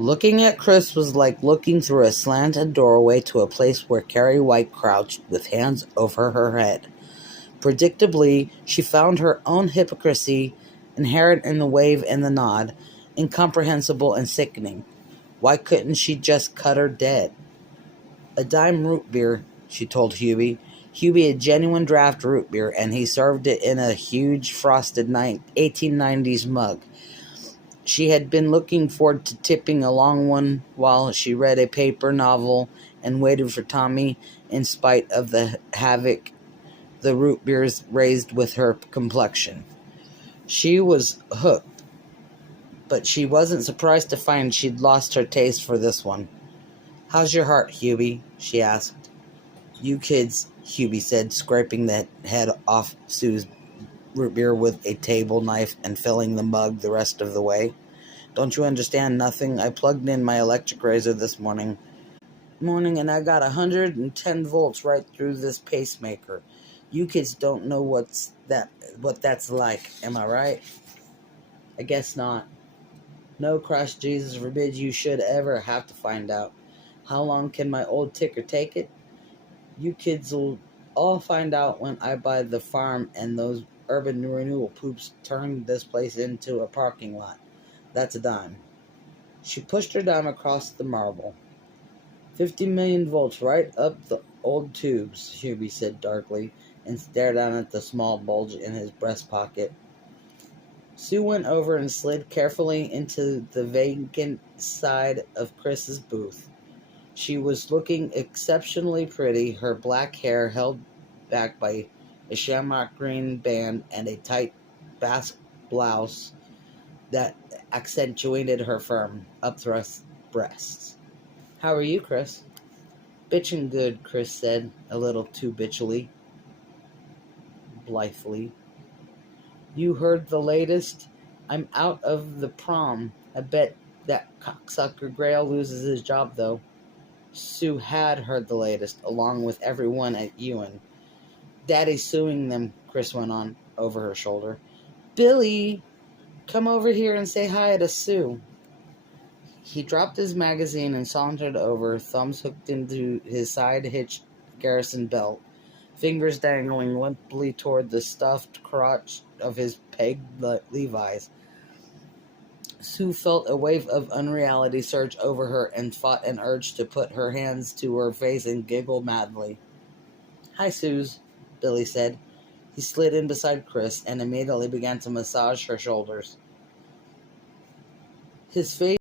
Looking at Chris was like looking through a slanted doorway to a place where Carrie White crouched with hands over her head. Predictably, she found her own hypocrisy inherent in the wave and the nod, incomprehensible and sickening. Why couldn't she just cut her dead? A dime root beer, she told Hubie. Hubie, a genuine draft root beer, and he served it in a huge frosted 1890s mug. She had been looking forward to tipping a long one while she read a paper novel and waited for Tommy, in spite of the havoc the root beers raised with her complexion. She was hooked, but she wasn't surprised to find she'd lost her taste for this one. "How's your heart, Hubie?" she asked. "You kids," Hubie said, scraping the head off Sue's root beer with a table knife and filling the mug the rest of the way. "Don't you understand nothing? I plugged in my electric razor this morning, and I got 110 volts right through this pacemaker. You kids don't know what that's like, am I right?" "I guess not." "No, Christ Jesus forbid you should ever have to find out. How long can my old ticker take it? You kids'll all find out when I buy the farm and those urban renewal poops turn this place into a parking lot. That's a dime." She pushed her dime across the marble. 50 million volts right up the old tubes, Hubie said darkly, and stared down at the small bulge in his breast pocket. Sue went over and slid carefully into the vacant side of Chris's booth. She was looking exceptionally pretty, her black hair held back by a shamrock green band and a tight basque blouse that accentuated her firm, upthrust breasts. "How are you, Chris?" "Bitchin' good," Chris said, a little too blithely. "You heard the latest? I'm out of the prom. I bet that cocksucker Grail loses his job, though." Sue had heard the latest, along with everyone at Ewan. "Daddy's suing them," Chris went on, over her shoulder. "Billy, come over here and say hi to Sue." He dropped his magazine and sauntered over, thumbs hooked into his side-hitched garrison belt, fingers dangling limply toward the stuffed crotch of his pegged Levi's. Sue felt a wave of unreality surge over her and fought an urge to put her hands to her face and giggle madly. "Hi, Suze," Billy said. He slid in beside Chris and immediately began to massage her shoulders. His face